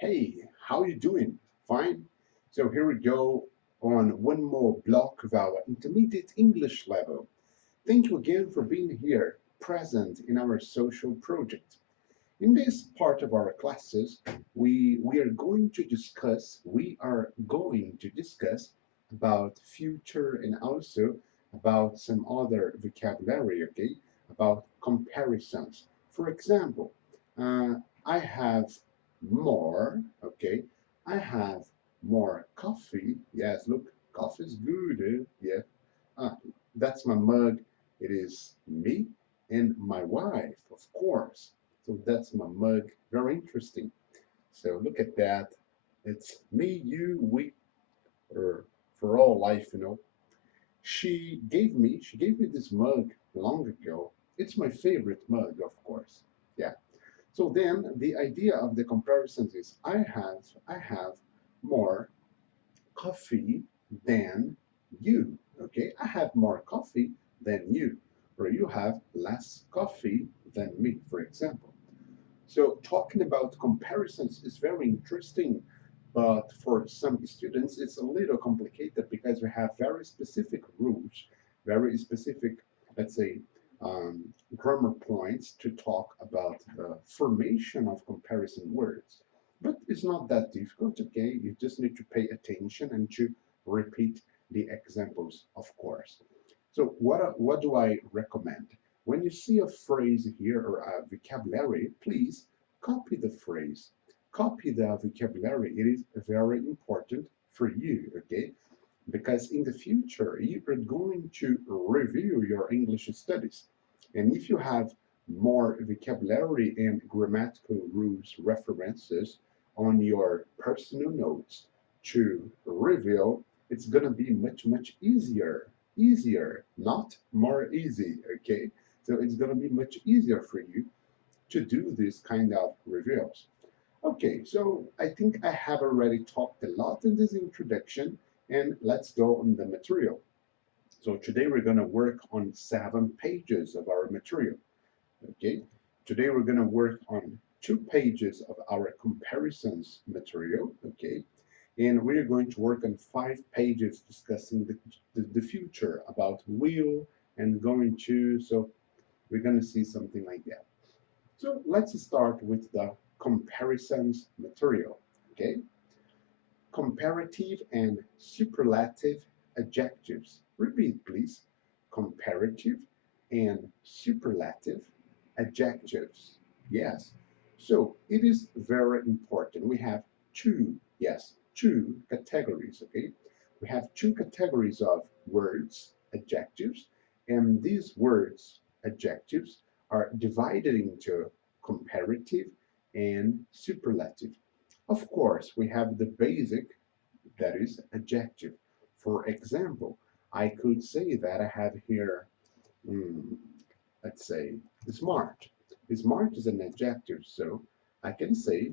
Hey, how you doing? Fine? So here we go on one more block of our intermediate English level. Thank you again for being here, present in our social project. In this part of our classes, we are going to discuss about future and also about some other vocabulary, okay? About comparisons. For example, uh, I have more, okay? I have more coffee. Yes, look, coffee is good, eh? Yeah. Ah, that's my mug. It is me and my wife, of course. So that's my mug. Very interesting. So look at that. It's me, you, we, or for all life. She gave me this mug long ago. It's my favorite mug, of course. Yeah. So then the idea of the comparisons is I have more coffee than you. Okay, I have more coffee than you, or you have less coffee than me, for example. So talking about comparisons is very interesting, but for some students it's a little complicated because we have very specific rules, very specific, let's say, um, grammar points to talk about the formation of comparison words. But it's not that difficult, okay? You just need to pay attention and to repeat the examples, of course. So what do I recommend? When you see a phrase here or a vocabulary, please copy the phrase, copy the vocabulary. It is very important for you, okay? Because in the future, you are going to review your English studies. And if you have more vocabulary and grammatical rules references on your personal notes to review, it's going to be much, much easier. Easier, not more easy, okay? So it's going to be much easier for you to do this kind of reviews. Okay, so I think I have already talked a lot in this introduction, and let's go on the material. So today we're going to work on 7 pages of our material. Okay, today we're going to work on 2 pages of our comparisons material. Okay, and we're going to work on 5 pages discussing the future about will and going to. So we're going to see something like that. So let's start with the comparisons material. Okay, comparative and superlative adjectives. Repeat, please. Comparative and superlative adjectives. Yes. So it is very important. We have two, yes, two categories, okay? We have two categories of words, adjectives, and these words, adjectives, are divided into comparative and superlative. Of course, we have the basic, that is adjective. For example, I could say that I have here, mm, let's say, smart. Smart is an adjective, so I can say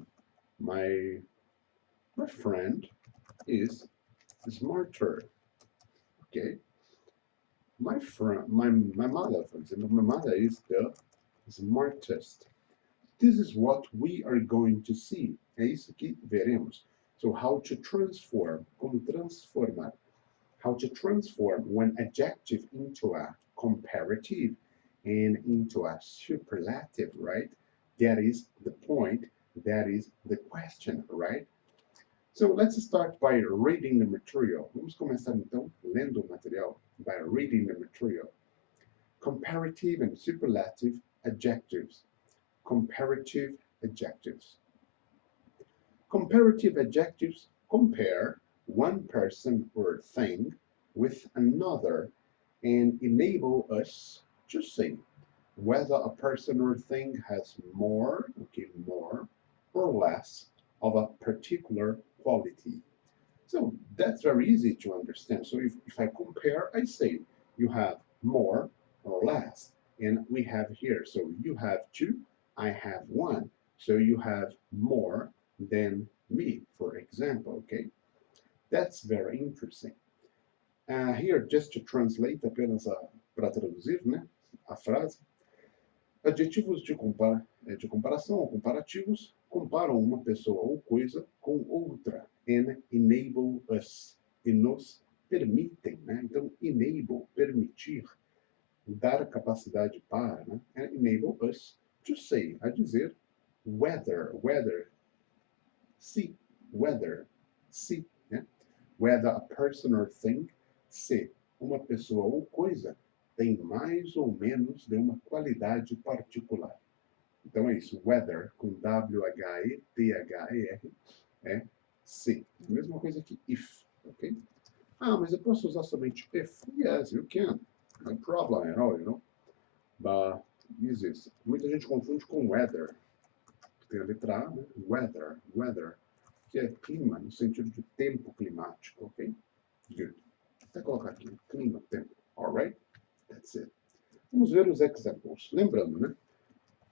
my my friend is smarter. Okay, my mother, for example, my mother is the smartest. This is what we are going to see. É isso que veremos. So how to transform, como transformar, how to transform one adjective into a comparative and into a superlative, right? That is the point, that is the question, right? So let's start by reading the material. Vamos começar então lendo o material, by reading the material. Comparative and superlative adjectives. Comparative adjectives. Comparative adjectives compare one person or thing with another and enable us to say whether a person or thing has more, okay, more or less of a particular quality. So that's very easy to understand. So if I compare, I say you have more or less. And we have here, so you have two, I have one. So you have more than me, for example, okay? That's very interesting. Here, just to translate apenas para traduzir, né, a frase, adjetivos de comparação ou comparativos comparam uma pessoa ou coisa com outra. And enable us. E nos permitem, né? Então, enable, permitir, dar capacidade para, né? And enable us to say, a dizer, whether, se, whether, se, né? Whether a person or thing, se uma pessoa ou coisa tem mais ou menos de uma qualidade particular. Então é isso, whether, com W-H-E-T-H-E-R, é se. A mesma coisa que if, ok? Ah, mas eu posso usar somente if? Yes, you can. No problem at all, you know? But use this. Muita gente confunde com weather. Tem a letra A, né? Weather, que é clima, no sentido de tempo climático, ok? Good. Vou até colocar aqui, clima, tempo. Alright? That's it. Vamos ver os examples. Lembrando, né?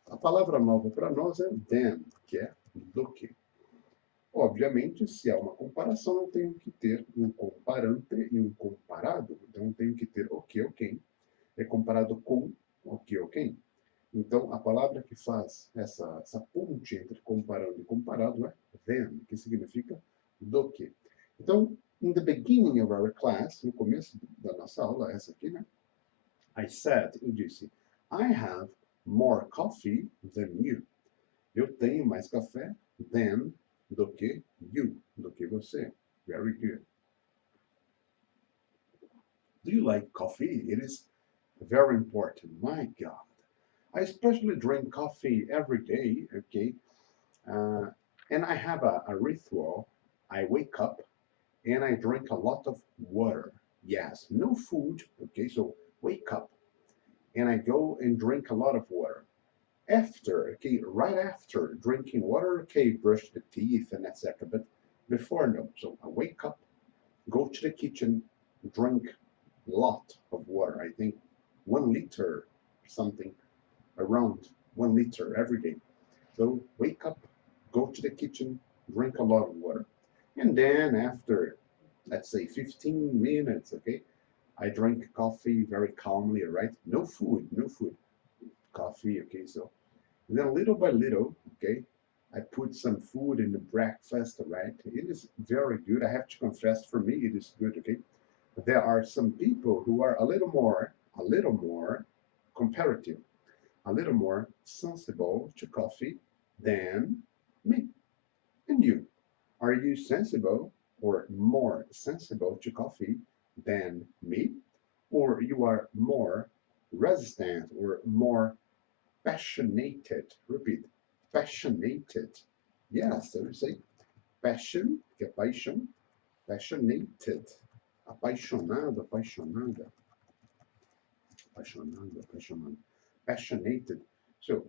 A palavra nova para nós é than, que é do que. Obviamente, se há uma comparação, eu tenho que ter um comparante e um comparado. Então, eu tenho que ter o que ou quem é comparado com o que ou quem. Então, a palavra que faz essa ponte entre comparando e comparado é than, que significa do que. Então, in the beginning of our class, no começo da nossa aula, essa aqui, né? Eu disse, I have more coffee than you. Eu tenho mais café than do que you, do que você. Very good. Do you like coffee? It is very important. My God. I especially drink coffee every day, okay? And I have a ritual. I wake up and I drink a lot of water. Yes, no food, okay? So wake up and I go and drink a lot of water. After, okay, right after drinking water, okay, brush the teeth and etc. But before, no. So I wake up, go to the kitchen, drink a lot of water. I think 1 liter, something around 1 liter every day. So wake up, go to the kitchen, drink a lot of water. And then after, let's say 15 minutes, okay, I drink coffee very calmly, right? No food, no food. Coffee, okay, so then little by little, okay, I put some food in the breakfast, right? It is very good. I have to confess, for me, it is good, okay? But there are some people who are a little more comparative, a little more sensible to coffee than me. And you, are you sensible or more sensible to coffee than me? Or you are more resistant or more passionated. Repeat, passionated. Yes, so you say passion, que é paixão, passionated. Apaixonado, apaixonada. Apaixonado, apaixonado. Passionated. So,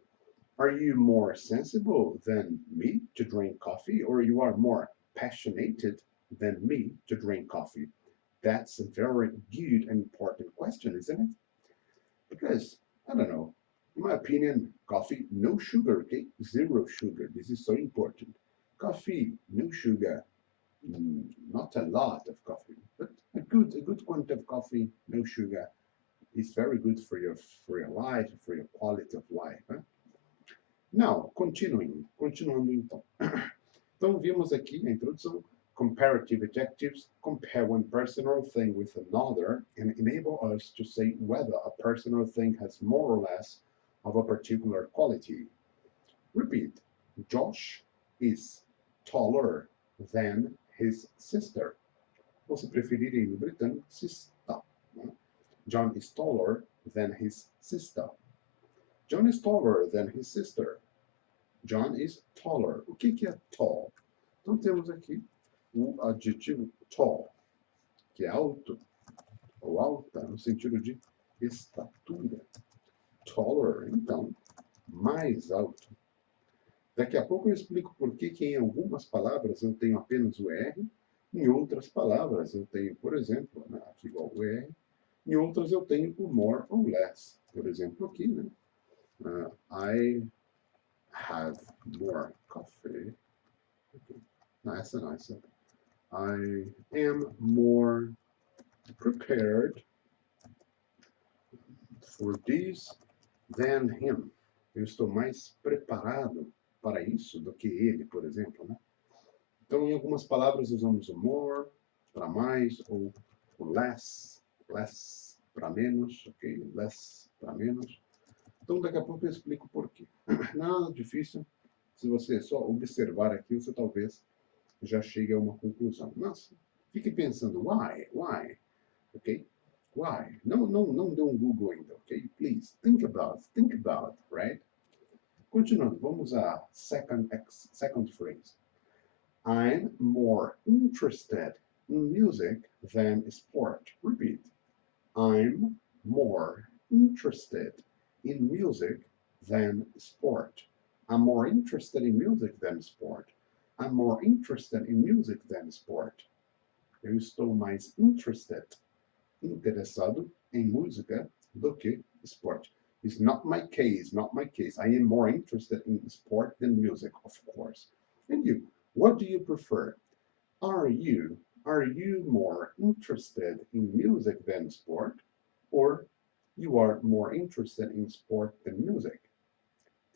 are you more sensible than me to drink coffee, or you are more passionated than me to drink coffee? That's a very good and important question, isn't it? Because, I don't know, in my opinion, coffee, no sugar, okay? Zero sugar. This is so important. Coffee, no sugar. Not a lot of coffee, but a good quantity of coffee, no sugar, is very good for your life, for your quality of life. Né? Now, continuando então. Então vimos aqui a introdução. Comparative adjectives compare one person or thing with another and enable us to say whether a person or thing has more or less of a particular quality. Repeat. Josh is taller than his sister. Ou se preferirem no britânico, sister. Né? John is taller than his sister. John is taller than his sister. John is taller. O que é tall? Então temos aqui o adjetivo tall, que é alto ou alta, no sentido de estatura. Taller, então, mais alto. Daqui a pouco eu explico por que em algumas palavras eu tenho apenas o R, em outras palavras eu tenho, por exemplo, né, aqui igual o R, em outras eu tenho o more ou less. Por exemplo, aqui, né? I have more coffee. Okay. Nice. I am more prepared for this than him. Eu estou mais preparado para isso do que ele, por exemplo, né? Então, em algumas palavras usamos o more para mais ou o less, less para menos, ok? Less para menos. Então, daqui a pouco eu explico por quê. Nada difícil. Se você só observar aqui, você talvez já chegue a uma conclusão. Mas fique pensando, why, ok? Why? Não dê um Google ainda, ok? Please, think about, right? Continuando, vamos à second phrase. I'm more interested in music than sport. Repeat. I'm more interested in music than sport. I'm more interested in music than sport. I'm more interested in music than sport. Eu estou mais interessado em música do que esporte. It's not my case, not my case. I am more interested in sport than music, of course. And you, what do you prefer? Are you more interested in music than sport? Or you are more interested in sport than music?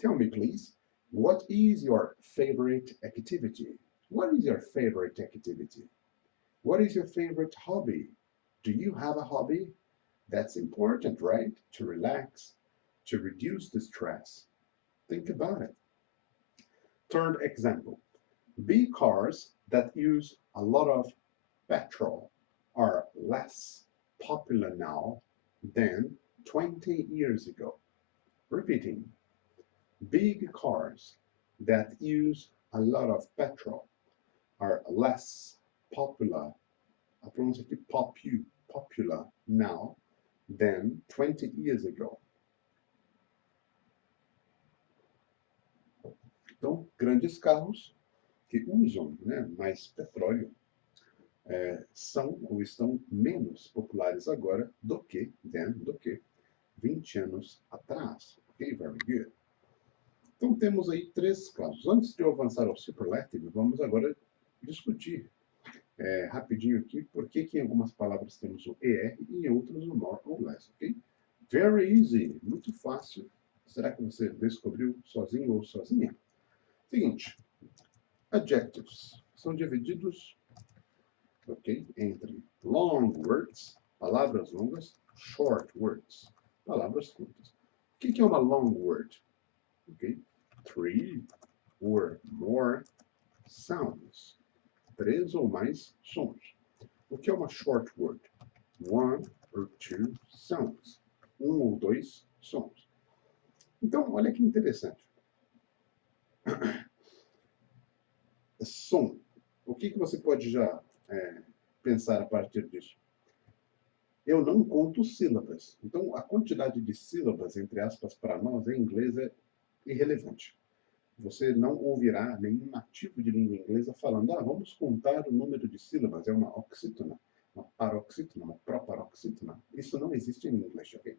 Tell me, please, what is your favorite activity? What is your favorite activity? What is your favorite hobby? Do you have a hobby? That's important, right? To relax, to reduce the stress. Think about it. Third example. Big cars that use a lot of petrol are less popular now than 20 years ago. Repeating, big cars that use a lot of petrol are less popular, a pronúncia aqui popular now than 20 years ago. Então, grandes carros que usam, né, mais petróleo são ou estão menos populares agora do que 20 anos atrás. Ok, very good. Então temos aí três casos. Antes de eu avançar ao superlative, vamos agora discutir rapidinho aqui por que em algumas palavras temos o ER e em outras o more ou less, ok? Very easy, muito fácil. Será que você descobriu sozinho ou sozinha? Seguinte, adjectives são divididos, ok, entre long words, palavras longas, short words, palavras curtas. O que é uma long word? Ok, 3 or more sounds, 3 ou mais sons. O que é uma short word? 1 or 2 sounds, 1 ou 2 sons. Então, olha que interessante. Som. O que você pode já pensar a partir disso? Eu não conto sílabas. Então, a quantidade de sílabas, entre aspas, para nós, em inglês, é irrelevante. Você não ouvirá nenhum nativo de língua inglesa falando, vamos contar o número de sílabas. É uma oxítona, uma paroxítona, uma proparoxítona. Isso não existe em inglês, ok?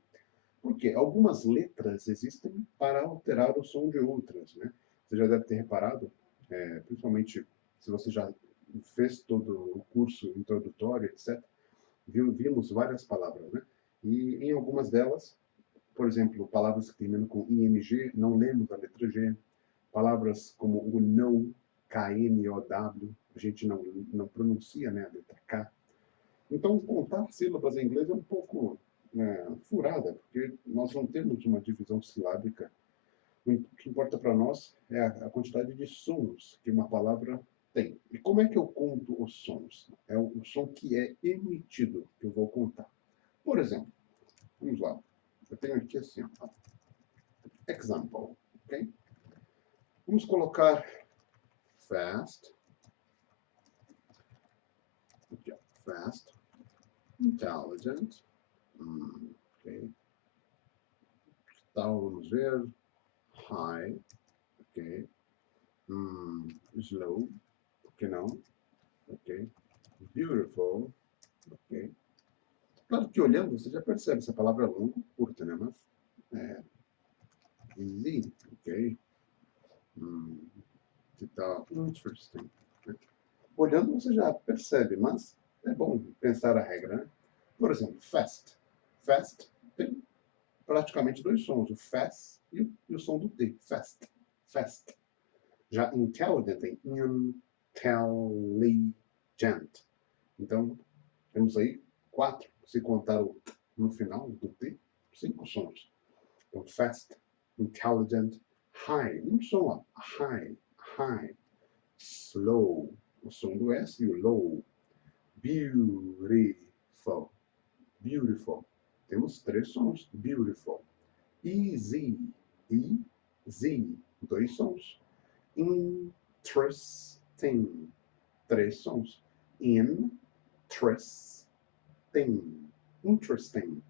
Porque algumas letras existem para alterar o som de outras, né? Você já deve ter reparado, principalmente se você já fez todo o curso introdutório, etc., vimos várias palavras, né? E em algumas delas, por exemplo, palavras que terminam com ing, não lemos a letra G. Palavras como o know, K-N-O-W, a gente não pronuncia, né, a letra K. Então, contar sílabas em inglês é um pouco furada, porque nós não temos uma divisão silábica. O que importa para nós é a quantidade de sons que uma palavra tem. E como é que eu conto os sons? É o som que é emitido que eu vou contar. Por exemplo, vamos lá. Eu tenho aqui assim, ó, example, ok? Vamos colocar fast, aqui, ó, fast, intelligent, ok? Então, vamos ver, high, ok? Slow, por que não? Ok? Beautiful, ok? Claro que olhando você já percebe se a palavra é longa ou curta, né? Mas easy, ok? Tá interesting. Né? Olhando você já percebe, mas é bom pensar a regra, né? Por exemplo, fast. Fast tem praticamente dois sons, o fast e o som do T. Fast. Fast. Já intelligent tem intelligent. Então, temos aí 4, se contar o no final do T, 5 sons. Então, fast, intelligent, high, um som lá, high, high, slow, o som do S e o low, beautiful, beautiful. Temos 3 sons, beautiful, easy, easy, 2 sons, interesting, 3 sons, interesting, interesting,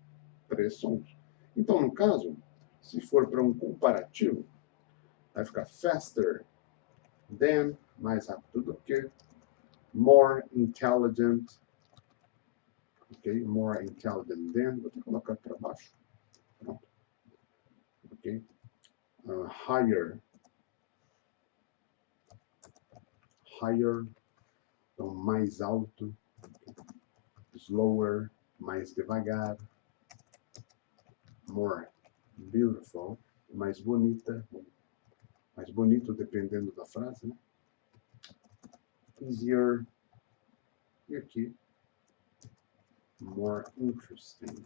3 sons. Então, no caso, se for para um comparativo, vai ficar faster than, mais rápido do que, more intelligent, ok? More intelligent than, vou ter que colocar para baixo, pronto, ok? Higher, higher, então mais alto, slower, mais devagar, more beautiful, mais bonita, mais bonito dependendo da frase, né? Easier, e aqui, more interesting,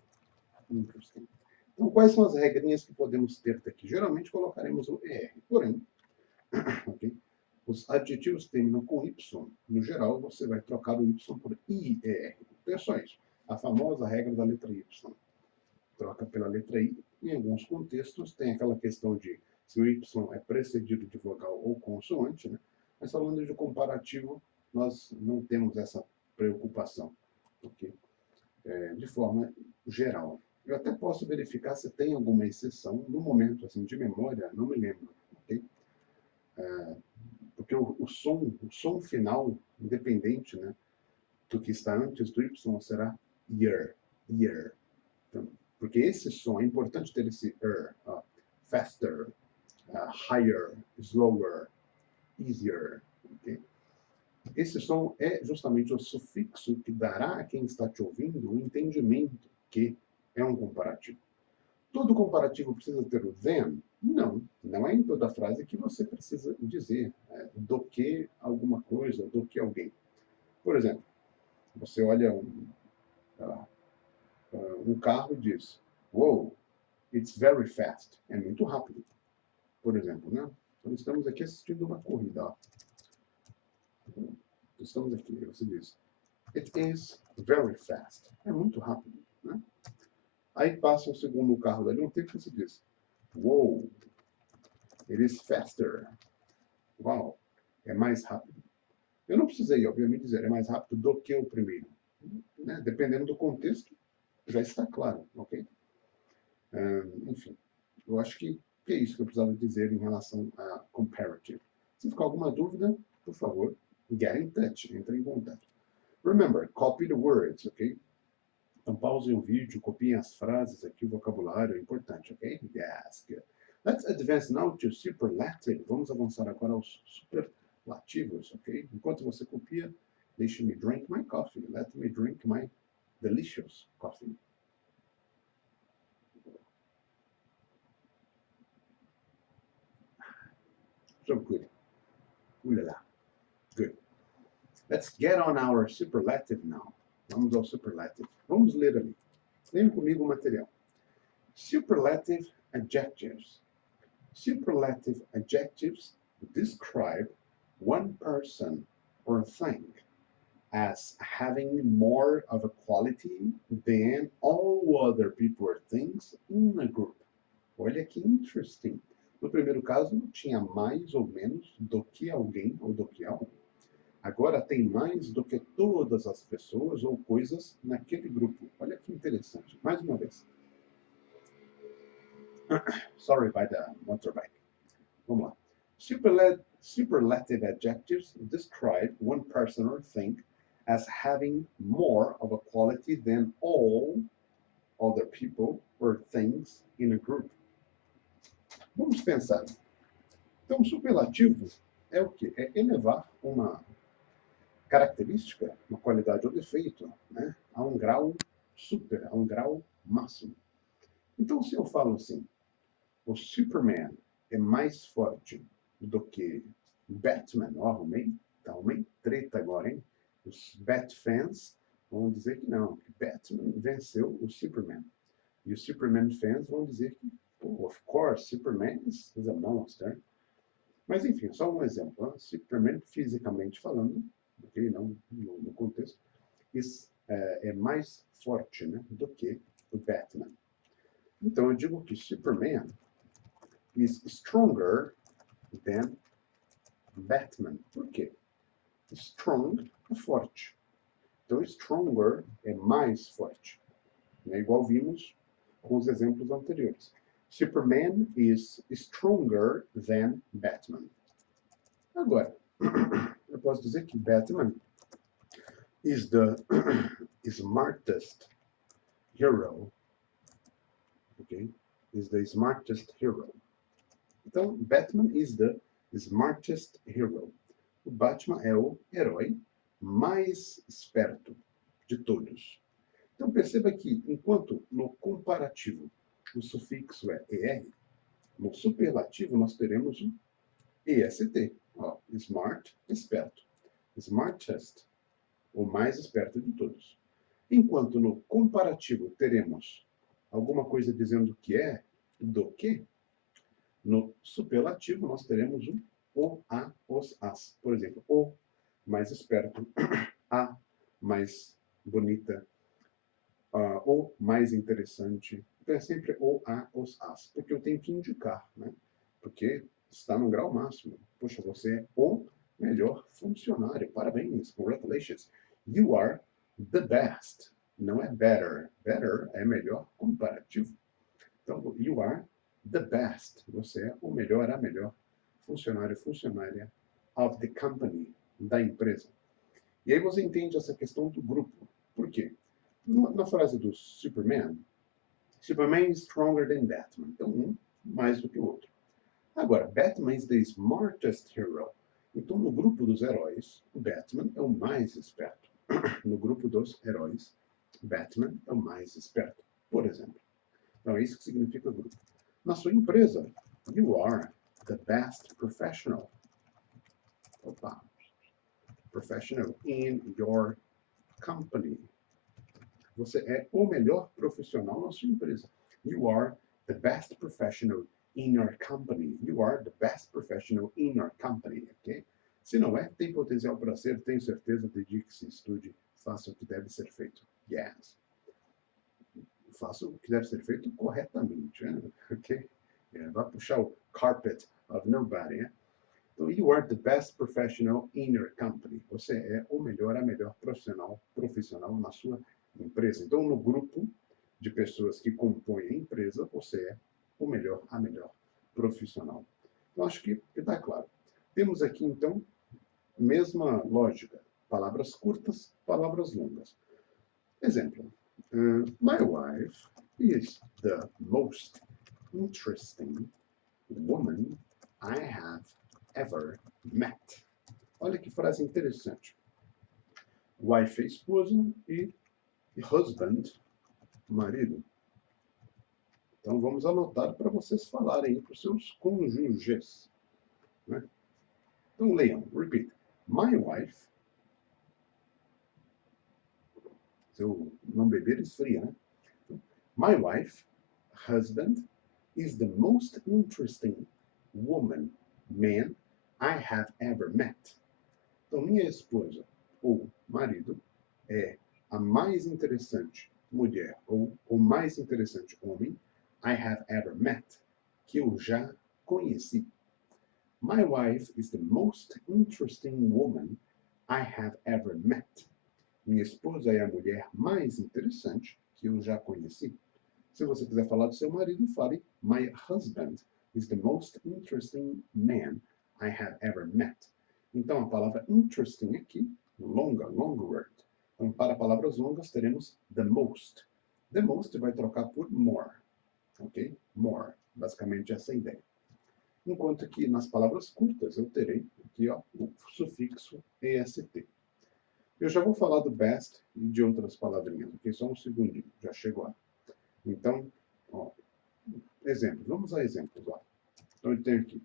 interesting. Então, quais são as regrinhas que podemos ter daqui? Geralmente colocaremos o ER, porém, okay, os adjetivos terminam com Y. No geral, você vai trocar o Y por IER. Então é só isso. A famosa regra da letra Y. Troca pela letra I. Em alguns contextos, tem aquela questão de se o Y é precedido de vogal ou consoante, né? Mas falando de comparativo, nós não temos essa preocupação, okay? De forma geral. Eu até posso verificar se tem alguma exceção, no momento assim, de memória, não me lembro, okay? Porque o som final, independente, né, do que está antes do Y, será year, year. Então, porque esse som, é importante ter esse faster, higher, slower, easier. Okay? Esse som é justamente o sufixo que dará a quem está te ouvindo o entendimento que é um comparativo. Todo comparativo precisa ter o then? Não, não é em toda frase que você precisa dizer do que alguma coisa, do que alguém. Por exemplo, você olha um carro e diz, wow, it's very fast, é muito rápido. Por exemplo, né? Então estamos aqui assistindo uma corrida. Ó. Estamos aqui, você diz, it is very fast, é muito rápido. Né? Aí passa o segundo carro dali, um tempo que você diz, wow, it is faster. Uau, é mais rápido. Eu não precisei, obviamente, dizer é mais rápido do que o primeiro. Né? Dependendo do contexto, já está claro, ok? Enfim, eu acho que é isso que eu precisava dizer em relação a comparative. Se ficar alguma dúvida, por favor, get in touch, entre em contato. Remember, copy the words, ok? Então pausem o vídeo, copiem as frases aqui, o vocabulário é importante, ok? Yes, good. Let's advance now to superlative. Vamos avançar agora aos superlativos, ok? Enquanto você copia, deixe-me drink my coffee. Let me drink my delicious coffee. So good. Ooh la la. Good. Let's get on our superlative now. Vamos ao superlative. Vamos ler ali. Leia comigo o material. Superlative adjectives. Superlative adjectives describe one person or thing as having more of a quality than all other people or things in a group. Olha que interesting. No primeiro caso, tinha mais ou menos do que alguém ou do que algo. Agora tem mais do que todas as pessoas ou coisas naquele grupo. Olha que interessante. Mais uma vez. Sorry by the motorbike. Vamos lá. Superlative adjectives describe one person or thing as having more of a quality than all other people or things in a group. Vamos pensar. Então, superlativo é o quê? É elevar uma característica, uma qualidade ou defeito, né, a um grau super, a um grau máximo. Então, se eu falo assim, o Superman é mais forte do que Batman, ó, arrumei treta agora, hein? Os Bat-fans vão dizer que não, que Batman venceu o Superman. E os Superman fans vão dizer que, of course, Superman is a monster. Mas enfim, só um exemplo. Né? Superman, fisicamente falando, okay, não no contexto, é mais forte, né, do que o Batman. Então eu digo que Superman is stronger than Batman. Por quê? Strong é forte. Então stronger é mais forte. Né? Igual vimos com os exemplos anteriores. Superman is stronger than Batman. Agora, eu posso dizer que Batman is the smartest hero. Okay? Is the smartest hero. Então, Batman is the smartest hero. O Batman é o herói mais esperto de todos. Então, perceba que, enquanto no comparativo o sufixo é ER, no superlativo nós teremos um EST. Ó, smart, esperto. Smartest, o mais esperto de todos. Enquanto no comparativo teremos alguma coisa dizendo que é do que, no superlativo nós teremos o, a, os, as. Por exemplo, o mais esperto, a mais bonita, o mais interessante. Então é sempre o, a, os, as. Porque eu tenho que indicar, né? Porque está no grau máximo. Poxa, você é o melhor funcionário. Parabéns, congratulations. You are the best. Não é better. Better é melhor comparativo. Então, you are the best. Você é o melhor, a melhor funcionário, funcionária of the company, da empresa. E aí você entende essa questão do grupo. Por quê? Na frase do Superman, Superman is stronger than Batman. Então, um mais do que o outro. Agora, Batman is the smartest hero. Então, no grupo dos heróis, o Batman é o mais esperto. No grupo dos heróis, Batman é o mais esperto, por exemplo. Então, é isso que significa grupo. Na sua empresa, you are the best professional. Opa. Professional in your company. Você é o melhor profissional na sua empresa. You are the best professional in your company. You are the best professional in your company, ok? Se não é, tem potencial para ser, tenho certeza, dedique-se, estude, faça o que deve ser feito. Yes. Faça o que deve ser feito corretamente, né? Ok? Vai puxar o carpet of nobody, né? Então, you are the best professional in your company. Você é o melhor, a melhor profissional na sua empresa. Então, no grupo de pessoas que compõem a empresa, você é o melhor, a melhor profissional. Então, acho que está claro. Temos aqui, então, mesma lógica. Palavras curtas, palavras longas. Exemplo. My wife is the most interesting woman I have ever met. Olha que frase interessante. Wife é esposa e husband, marido. Então vamos anotar para vocês falarem para os seus cônjuges. Né? Então leiam, repeat. My wife. Se eu não beber, esfria, né? My wife, husband, is the most interesting woman, man, I have ever met. Então, minha esposa ou marido é a mais interessante mulher ou o mais interessante homem I have ever met, que eu já conheci. My wife is the most interesting woman I have ever met. Minha esposa é a mulher mais interessante que eu já conheci. Se você quiser falar do seu marido, fale My husband is the most interesting man I have ever met. Então, a palavra interesting aqui, longa, long word. Então, para palavras longas, teremos the most. The most vai trocar por more. Ok? More. Basicamente, essa é a ideia. Enquanto que nas palavras curtas, eu terei aqui ó, o sufixo EST. Eu já vou falar do best e de outras palavrinhas, ok? Só um segundinho, já chego lá. Então, ó, exemplos. Vamos a exemplos. Ó. Então, eu tenho aqui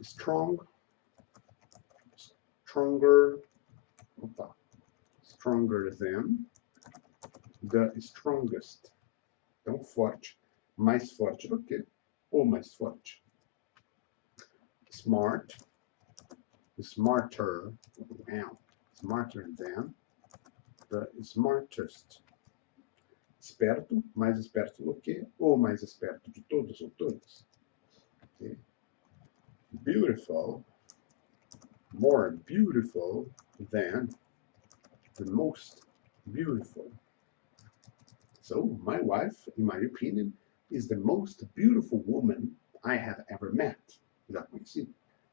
strong, stronger, opa, stronger than, the strongest. Então, forte, mais forte do que, ou mais forte. Smart, smarter, smarter than, the smartest. Esperto, mais esperto do que, ou mais esperto de todos ou todas. Okay. Beautiful, more beautiful than, the most beautiful. So, my wife, in my opinion, is the most beautiful woman I have ever met. Já conheci.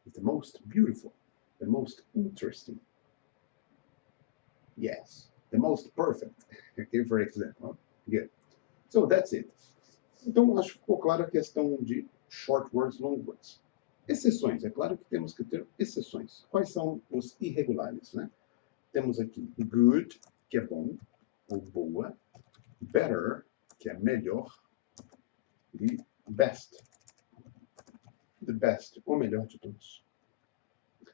It's the most beautiful, the most interesting. Yes, the most perfect. Okay, for example. Good. So that's it. Então, acho que ficou clara a questão de short words, long words. Exceções. É claro que temos que ter exceções. Quais são os irregulares, né? Temos aqui good, que é bom, ou boa. Better, que é melhor. E best. The best, o melhor de todos.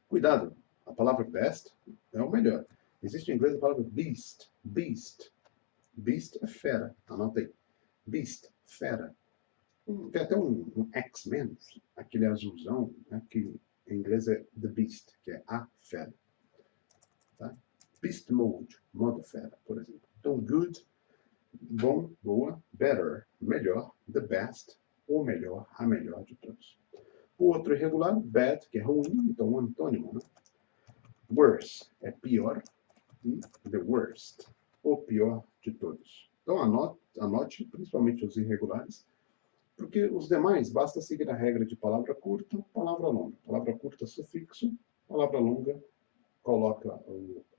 Cuidado, a palavra best é o melhor. Existe em inglês a palavra beast. Beast. Beast é fera. Anota aí. Beast, fera. Tem até um X-Men, aquele azulzão, né, que em inglês é The Beast, que é a fera. Tá? Beast Mode, modo fera, por exemplo. Então, good, bom, boa. Better, melhor. The best, o melhor, a melhor de todos. O outro irregular, bad, que é ruim, então um antônimo, né? Worse é pior. E the worst, o pior de todos. Então, anote principalmente os irregulares, porque os demais, basta seguir a regra de palavra curta, palavra longa. Palavra curta, sufixo. Palavra longa, coloca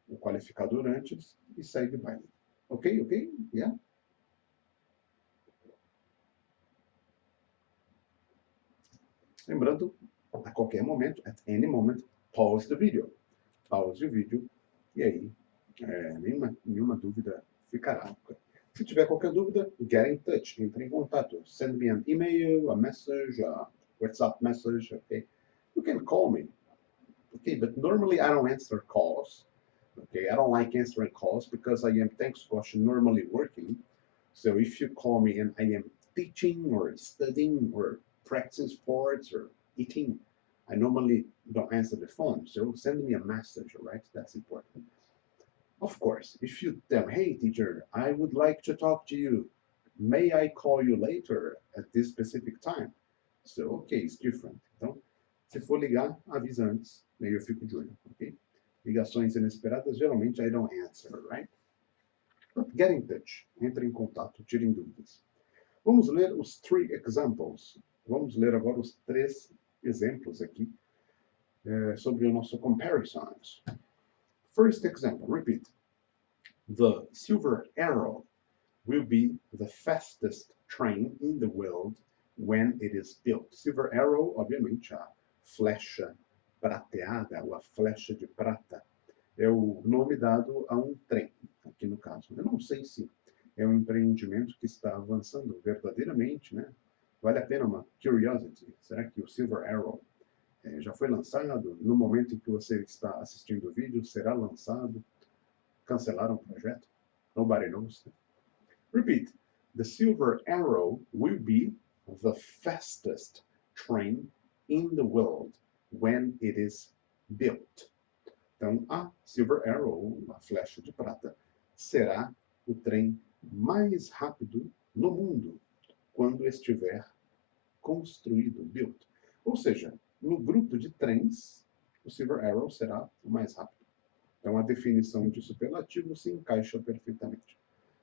o qualificador antes e segue o baile. Ok? Ok? Yeah? Lembrando, a qualquer momento, at any moment, pause the video. Pause o vídeo e aí nenhuma dúvida ficará. Se tiver qualquer dúvida, get in touch, entre em contato. Send me an email, a message, a WhatsApp message, okay? You can call me, okay? But normally I don't answer calls, okay? I don't like answering calls because I am, thanks gosh, normally working. So if you call me and I am teaching or studying or practicing sports or eating, I normally don't answer the phone. So send me a message, all right? That's important. Of course, if you tell, hey teacher, I would like to talk to you. May I call you later at this specific time? So, okay, it's different. Então, se for ligar, avisa antes. Aí eu fico de olho, ok? Ligações inesperadas, geralmente I don't answer, right? But get in touch. Entre em contato, tirem dúvidas. Vamos ler os three examples. Vamos ler agora os 3 exemplos aqui sobre o nosso comparisons. First example, repeat. The silver arrow will be the fastest train in the world when it is built. Silver arrow, obviamente, a flecha prateada, ou a flecha de prata, é o nome dado a um trem, aqui no caso. Eu não sei se é um empreendimento que está avançando verdadeiramente, né? Vale a pena uma curiosity. Será que o Silver Arrow já foi lançado? No momento em que você está assistindo o vídeo, será lançado? Cancelaram o projeto? Nobody knows. Repeat. The Silver Arrow will be the fastest train in the world when it is built. Então, a Silver Arrow, a flecha de prata, será o trem mais rápido no mundo quando estiver construído, built. Ou seja, no grupo de trens, o Silver Arrow será o mais rápido. Então, a definição de superlativo se encaixa perfeitamente.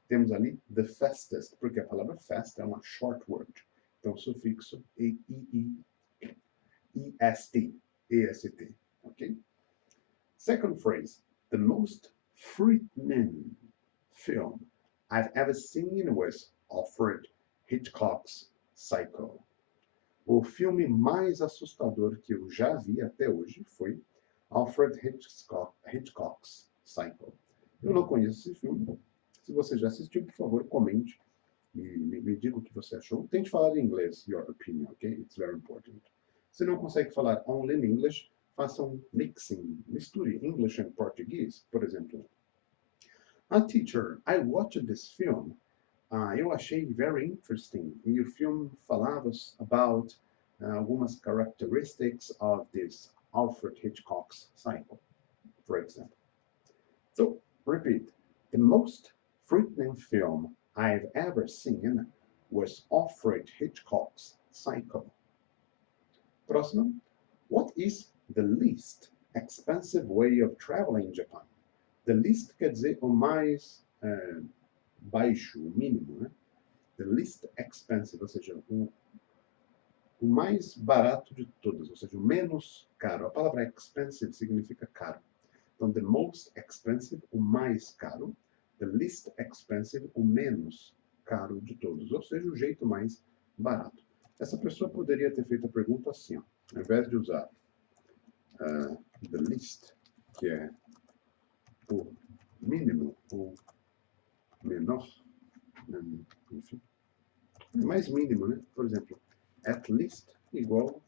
Temos ali the fastest, porque a palavra fast é uma short word. Então, sufixo EST, EST, ok? Second phrase, the most frightening film I've ever seen was Alfred Hitchcock's Psycho. O filme mais assustador que eu já vi até hoje foi Alfred Hitchcock's Psycho. Eu não conheço esse filme. Se você já assistiu, por favor, comente e me diga o que você achou. Tente falar em inglês, your opinion, ok? It's very important. Se não consegue falar only in English, Façam mixing, misture English and português, por exemplo. Teacher, I watched this film. Eu achei very interesting. E o filme falava about algumas characteristics of this Alfred Hitchcock's cycle, for example. So, repeat. The most frightening film I've ever seen was Alfred Hitchcock's Psycho. Próximo. What is the least expensive way of traveling in Japan? The least quer dizer o mais baixo, o mínimo, né? The least expensive, ou seja, o mais barato de todos, ou seja, o menos caro. A palavra expensive significa caro. Então, the most expensive, o mais caro. The least expensive, o menos caro de todos, ou seja, o jeito mais barato. Essa pessoa poderia ter feito a pergunta assim, ó, ao invés de usar the least, que é o mínimo, o menor, enfim, é mais mínimo, né? Por exemplo, at least igual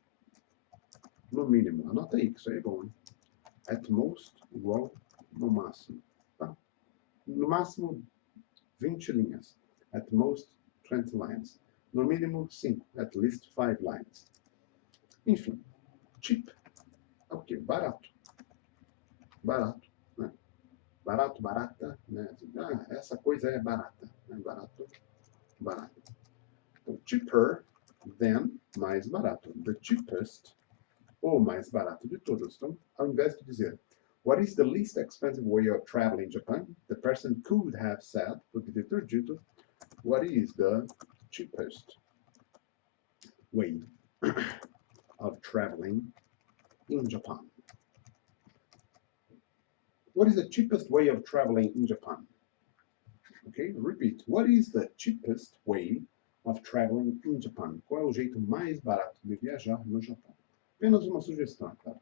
no mínimo. Anota aí, que isso aí é bom, né? At most igual no máximo. Tá? No máximo 20 linhas. At most 20 lines. No mínimo 5. At least 5 lines. Enfim, cheap é o quê? Barato. Barato, né? Barato, barata, né? Essa coisa é barata. Né? Barato, barato. Então, cheaper than, mais barato. The cheapest, ou mais barato de todos. Então, ao invés de dizer what is the least expensive way of traveling in Japan, the person could have said, poderia ter dito, what is the cheapest way of traveling in Japan? What is the cheapest way of traveling in Japan? Okay, repeat. What is the cheapest way of traveling in Japan? Qual é o jeito mais barato de viajar no Japão? Apenas uma sugestão, claro.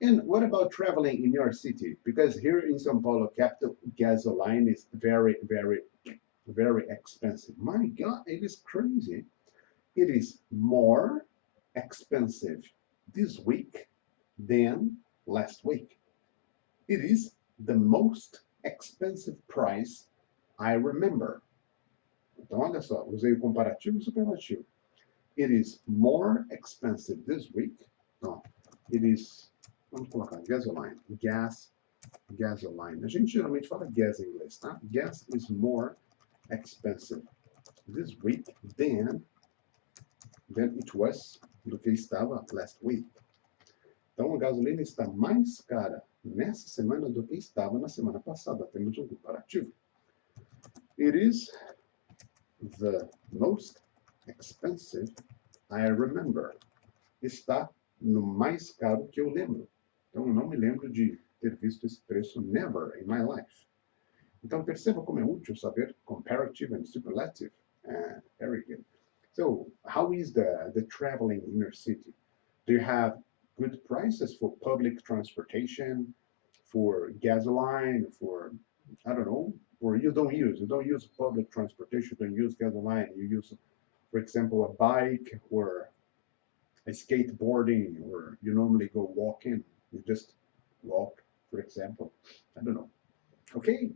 And what about traveling in your city? Because here in São Paulo, capital, gasoline is very, very, very expensive. My God, it is crazy. It is more expensive this week than last week. It is the most expensive price I remember. Então, olha só, usei o comparativo e o superlativo. It is more expensive this week. Então, it is, vamos colocar gasoline, gasoline. A gente geralmente fala gas em inglês, tá? Gas is more expensive this week than it was, do que estava last week. Então, a gasolina está mais cara nessa semana do que estava na semana passada. Temos um comparativo. It is the most expensive I remember. Está no mais caro que eu lembro. Então, eu não me lembro de ter visto esse preço never in my life. Então, perceba como é útil saber comparative and superlative. Very good. So, how is the traveling in your city? Do you have good prices for public transportation, for gasoline, for, I don't know, or you don't use public transportation, you don't use gasoline, you use, for example, a bike or a skateboarding, or you normally go walking, you just walk, for example, I don't know. Ok?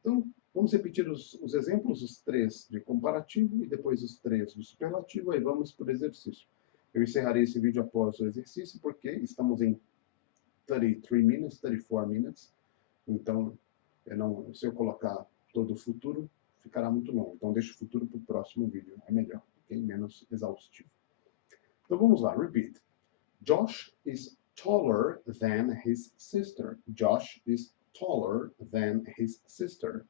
Então, vamos repetir os exemplos, os três de comparativo e depois os três do superlativo, aí vamos para o exercício. Eu encerrarei esse vídeo após o exercício, porque estamos em 33 minutes, 34 minutes. Então, se eu colocar todo o futuro, ficará muito longo. Então, deixe o futuro para o próximo vídeo. É melhor, ok? Menos exaustivo. Então, vamos lá. Repeat. Josh is taller than his sister. Josh is taller than his sister.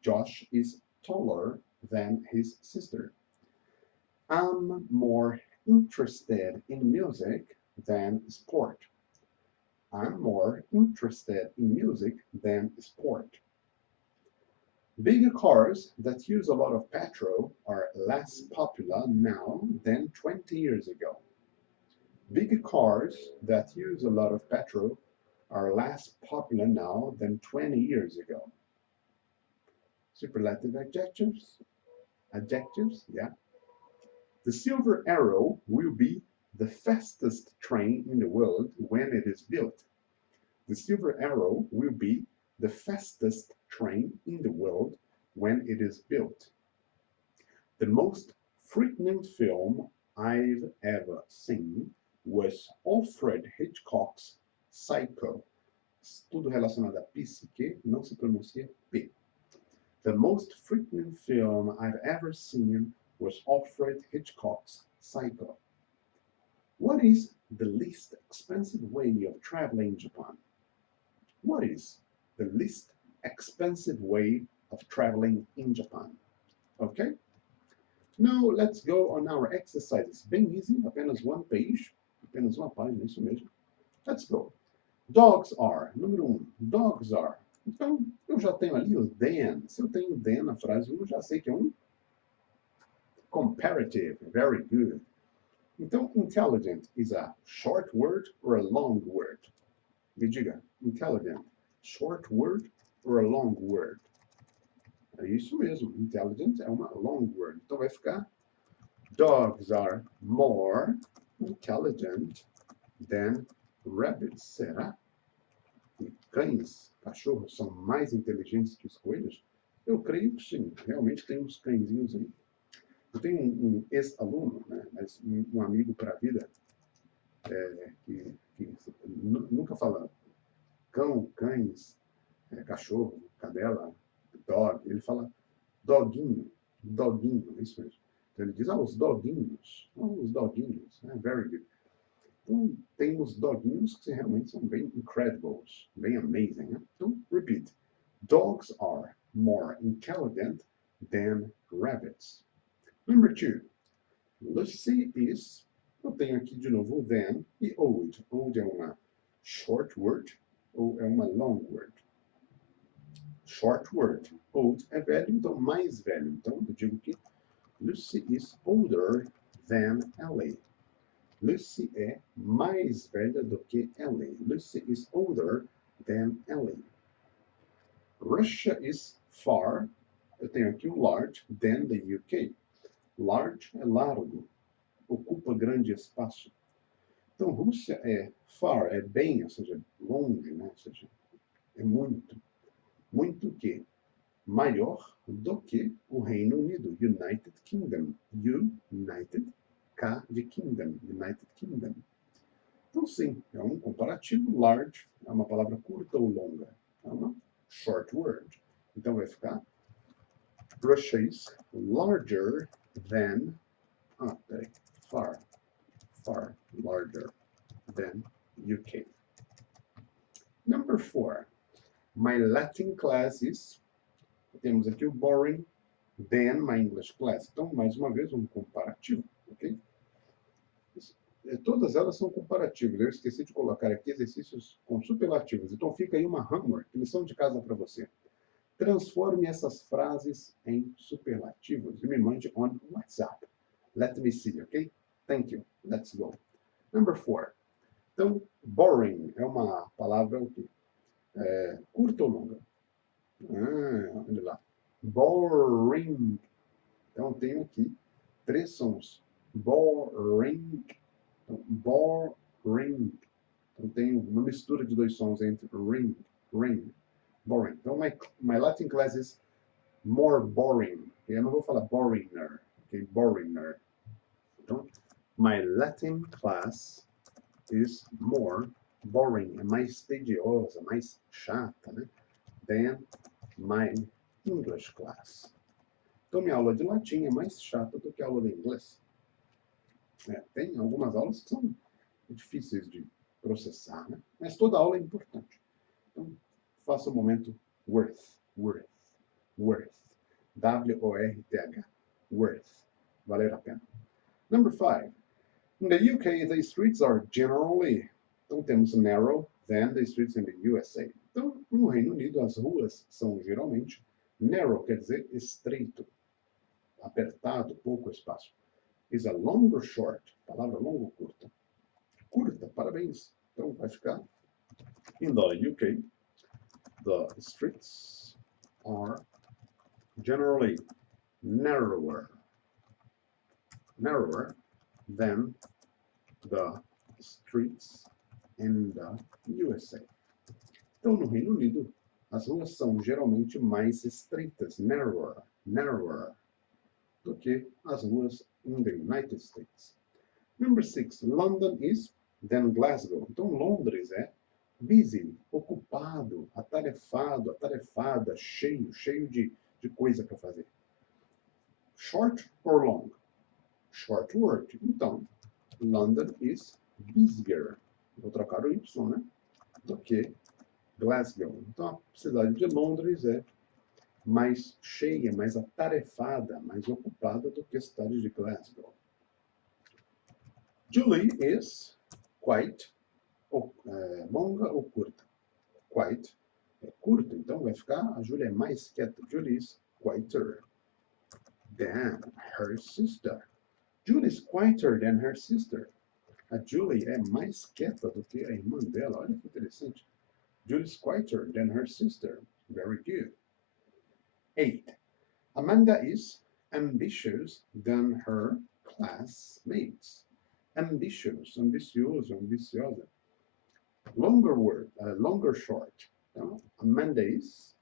Josh is taller than his sister. I'm more interested in music than sport. I'm more interested in music than sport. Bigger cars that use a lot of petrol are less popular now than 20 years ago. Bigger cars that use a lot of petrol are less popular now than 20 years ago. Superlative adjectives, yeah. The silver arrow will be the fastest train in the world when it is built. The Silver Arrow will be the fastest train in the world when it is built. The most frightening film I've ever seen was Alfred Hitchcock's Psycho. Tudo relacionado a psique não se pronuncia P. The most frightening film I've ever seen was Alfred Hitchcock's Psycho. What is the least expensive way of traveling in Japan? What is the least expensive way of traveling in Japan? Okay? Now let's go on our exercises. Bem easy, apenas one page, apenas uma página, isso mesmo. Let's go. Dogs are. Número 1. Dogs are. Então, eu já tenho ali o then. Se eu tenho then na frase 1, eu já sei que é um comparative. Very good. Então, intelligent is a short word or a long word? Me diga, intelligent, short word or a long word? É isso mesmo, intelligent é uma long word. Então vai ficar dogs are more intelligent than rabbits. Será que cães, cachorros são mais inteligentes que os coelhos? Eu creio que sim, realmente tem uns cãezinhos aí. Eu tenho um ex-aluno, né, mas um amigo para a vida, que nunca fala cão, cães, cachorro, cadela, dog. Ele fala doguinho, doguinho, é isso mesmo. Então ele diz, os doguinhos, os doguinhos. Very good. Então, tem os doguinhos que realmente são bem incredibles, bem amazing. Né? Então, repeat. Dogs are more intelligent than rabbits. Number 2. Lucy is, eu tenho aqui de novo o than e old. Old é uma short word ou é uma long word? Short word. Old é velho, então mais velho. Então eu digo que Lucy is older than Ellie. Lucy é mais velha do que Ellie. Lucy is older than Ellie. Russia is far. Eu tenho aqui o large than the UK. Large é largo, ocupa grande espaço. Então, Rússia é far, é bem, ou seja, longe, né? Ou seja, é muito. Muito que maior do que o Reino Unido, United Kingdom. United, K de Kingdom, United Kingdom. Então, sim, é um comparativo. Large é uma palavra curta ou longa. É uma short word. Então, vai ficar Russia is larger than, far larger than UK. Number 4. My Latin class is, temos aqui o boring than my English class. Então, mais uma vez, um comparativo, ok? Todas elas são comparativos. Eu esqueci de colocar aqui exercícios com superlativos. Então, fica aí uma homework, lição de casa para você. Transforme essas frases em superlativos e me mande on WhatsApp. Let me see, ok? Thank you. Let's go. Number 4. Então, boring é uma palavra o quê? Curta ou longa? Olha lá. Boring. Então, tenho aqui 3 sons. Boring. Então, boring. Então, tenho uma mistura de 2 sons entre ring, boring. Então, my Latin class is more boring. Okay? Eu não vou falar boringer. Okay? Boringer. Então, my Latin class is more boring. É mais tediosa, mais chata, né? Than my English class. Então, minha aula de latim é mais chata do que a aula de inglês. Tem algumas aulas que são difíceis de processar, né? Mas toda aula é importante. Então, faça o momento worth. W-O-R-T-H. Worth. Valer a pena. Number 5. In the UK, the streets are generally, então temos narrow than the streets in the USA. Então, no Reino Unido, as ruas são geralmente narrow, quer dizer estreito, apertado, pouco espaço. Is a long or short? Palavra longa ou curta? Curta, parabéns. Então, vai ficar in the UK, the streets are generally narrower than the streets in the USA. Então, no Reino Unido, as ruas são geralmente mais estreitas, narrower, do que as ruas in the United States. Number 6, London is, then Glasgow. Então, Londres é busy, ocupado, atarefado, atarefada, cheio de coisa para fazer. Short or long? Short word. Então, London is busier. Vou trocar o Y, né? Do que Glasgow. Então, a cidade de Londres é mais cheia, mais atarefada, mais ocupada do que a cidade de Glasgow. Julie is quite, longa ou curta? Quite é curta, então vai ficar, a Julie é mais quieta. Julie is quieter than her sister. Julie is quieter than her sister. A Julie é mais quieta do que a irmã dela. Olha que interessante. Julie is quieter than her sister. Very good. 8. Amanda is ambitious than her classmates. Ambitious, ambicioso, ambiciosa. Longer word, longer short. Amanda is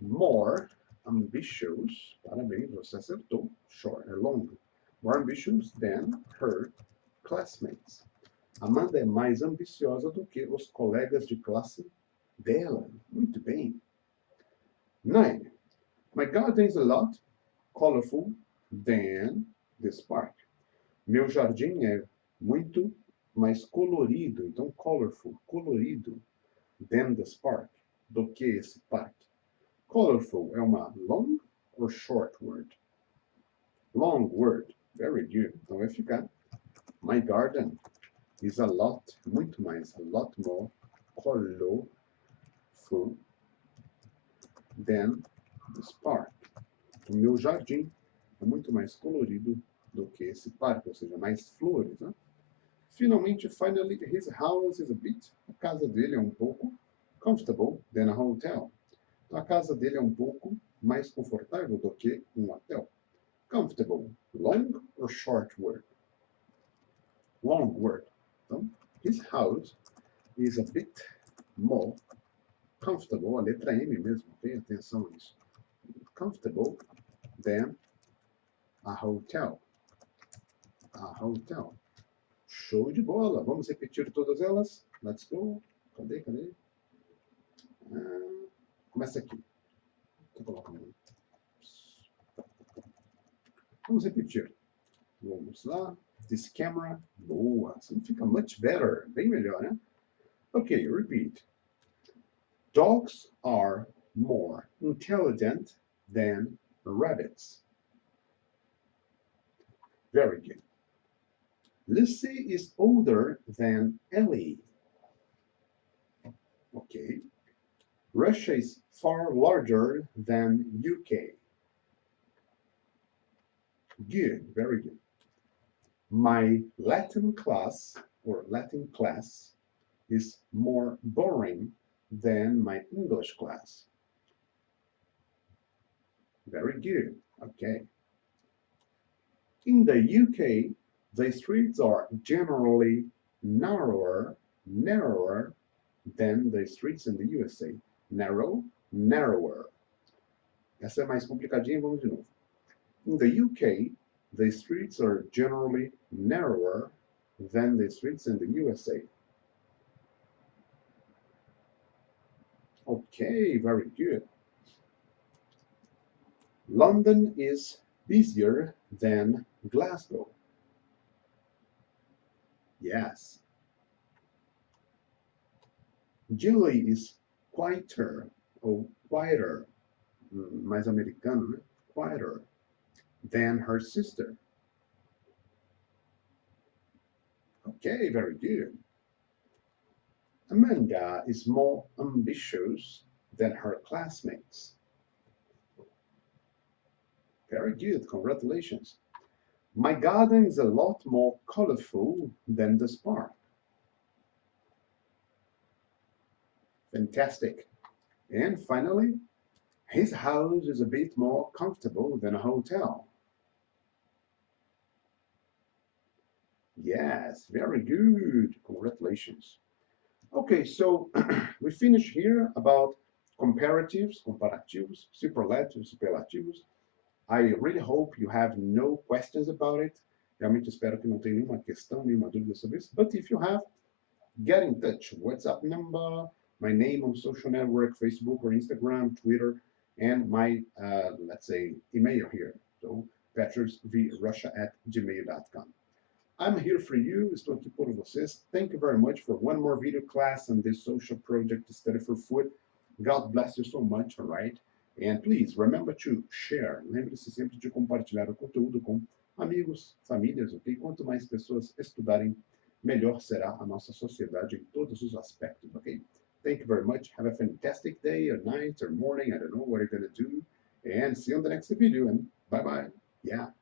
more ambitious. Parabéns, você acertou. Short, long. More ambitious than her classmates. Amanda é mais ambiciosa do que os colegas de classe dela. Muito bem. 9. My garden is a lot colorful than this park. Meu jardim é muito mais colorido, então colorful, colorido, than this park, do que esse parque. Colorful é uma long or short word? Long word. Very good. Então vai ficar my garden is a lot, muito mais, a lot more colorful than this park. O meu jardim é muito mais colorido do que esse parque, ou seja, mais flores, né? Finally, his house is a bit, a casa dele é um pouco comfortable than a hotel. Então, a casa dele é um pouco mais confortável do que um hotel. Comfortable, long or short word? Long word. Então, his house is a bit more comfortable, a letra M mesmo, tenha atenção nisso. Comfortable than a hotel. A hotel. Show de bola. Vamos repetir todas elas? Let's go. Cadê? Começa aqui. Vamos repetir. Vamos lá. This camera. Boa. Assim fica much better. Bem melhor, né? Ok, repeat. Dogs are more intelligent than rabbits. Very good. Lucy is older than Ellie. Okay. Russia is far larger than UK. Good, very good. My Latin class is more boring than my English class. Very good. Okay. In the UK, the streets are generally narrower than the streets in the USA. Narrower. Essa é mais complicadinha, vamos de novo. In the UK, the streets are generally narrower than the streets in the USA. Okay, very good. London is busier than Glasgow. Yes. Julie is quieter, mais americano, né? Quieter than her sister. Okay, very good. Amanda is more ambitious than her classmates. Very good, congratulations. My garden is a lot more colorful than the park. Fantastic. And finally, his house is a bit more comfortable than a hotel. Yes, very good. Congratulations. Okay, so we finish here about comparatives, comparatives, superlativos. I really hope you have no questions about it. Realmente espero que não tenha nenhuma questão, nenhuma dúvida sobre isso. But if you have, get in touch. WhatsApp number, my name on social network, Facebook or Instagram, Twitter, and my, let's say, email here. So, petrusvrussia@gmail.com. I'm here for you. Estou aqui por vocês. Thank you very much for one more video class on this social project, Study for Food. God bless you so much, all right? And please remember to share. Lembre-se sempre de compartilhar o conteúdo com amigos, famílias, ok? Quanto mais pessoas estudarem, melhor será a nossa sociedade em todos os aspectos, ok? Thank you very much. Have a fantastic day or night or morning. I don't know what you're going to do. And see you on the next video. And bye-bye. Yeah.